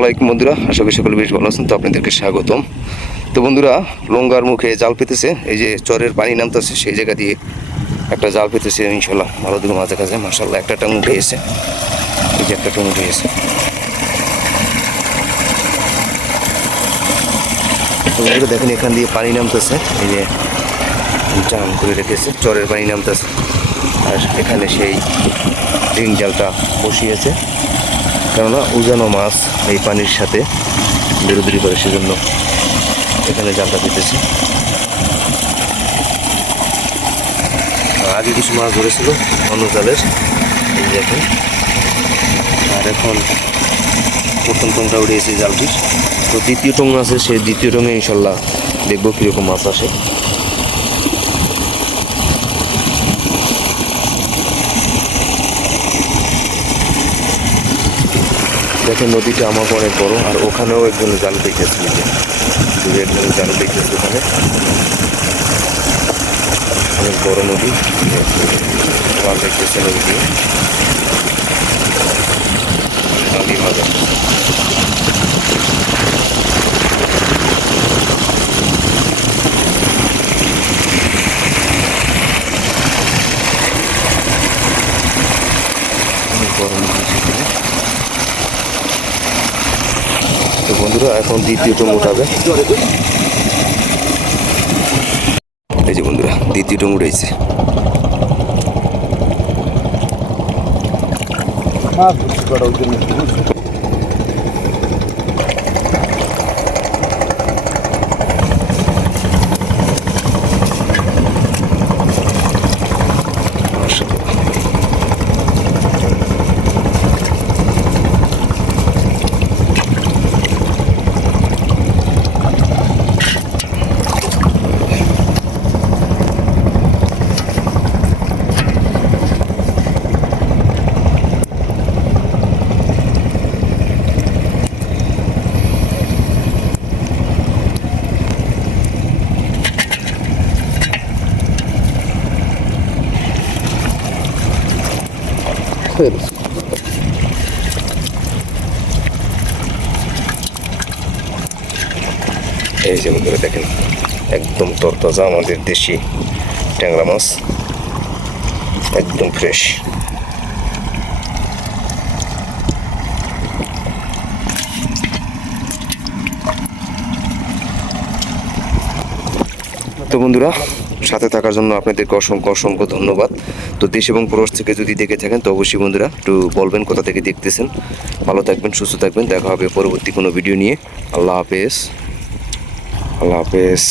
আলাইকুম বন্ধুরা, আশা করি সকলে বেশ ভালো আছেন। তো আপনাদেরকে স্বাগতম। তো বন্ধুরা, লঙ্গার মুখে জাল পেতেছে, এই যে চরের পানি নামতেছে সেই জায়গা দিয়ে একটা জাল পেতেছে। ইনশাল্লাহ ভালো দিকে মাঝে কাছে মাশাল্লাহ একটা টাং উঠে গেছে, এই যে একটা টাং উঠে গেছে। তো বন্ধুরা দেখেন এখান দিয়ে পানি নামতেছে, এই যে জাম করে রেখেছে, চরের পানি নামতেছে। আর এখানে সেই রিং জালটা বসিয়েছে, কেননা উজানো মাছ এই পানির সাথে দৌড়াদৌড়ি করে, সেজন্য এখানে জালটা পেতেছে। আগে কিছু মাছ ধরেছিল অন্য জালের, এই দেখেন। আর এখন প্রথম টংটা উঠেছে জালটির, তো দ্বিতীয় টং আছে, সেই দ্বিতীয় টঙে ইনশাল্লাহ দেখবো কীরকম মাছ আসে। দেখেন নদীটা আমার অনেক বড়, আর ওখানেও একজন জাল দেখেছে, দূরে একজন জাল দেখেছে, ওখানে অনেক বড় নদী, জাল দেখতেছে নদী দিয়ে নদী মাঝে। অনেক বড় নদী সেখানে। তো বন্ধুরা এখন দ্বিতীয় টং উঠাবে, এই যে বন্ধুরা দ্বিতীয় টং উঠেছে। এই যে বন্ধুরা দেখেন একদম তরতাজা আমাদের দেশি ট্যাংরা মাছ, একদম ফ্রেশ। তো বন্ধুরা সাথে থাকার জন্য আপনাদেরকে অসংখ্য অসংখ্য ধন্যবাদ। তো দেশ এবং প্রবাস থেকে যদি দেখে থাকেন তো অবশ্যই বন্ধুরা একটু বলবেন কোথা থেকে দেখতেছেন। ভালো থাকবেন, সুস্থ থাকবেন, দেখা হবে পরবর্তী কোনো ভিডিও নিয়ে। আল্লাহ হাফেজ, আল্লাহ হাফেজ।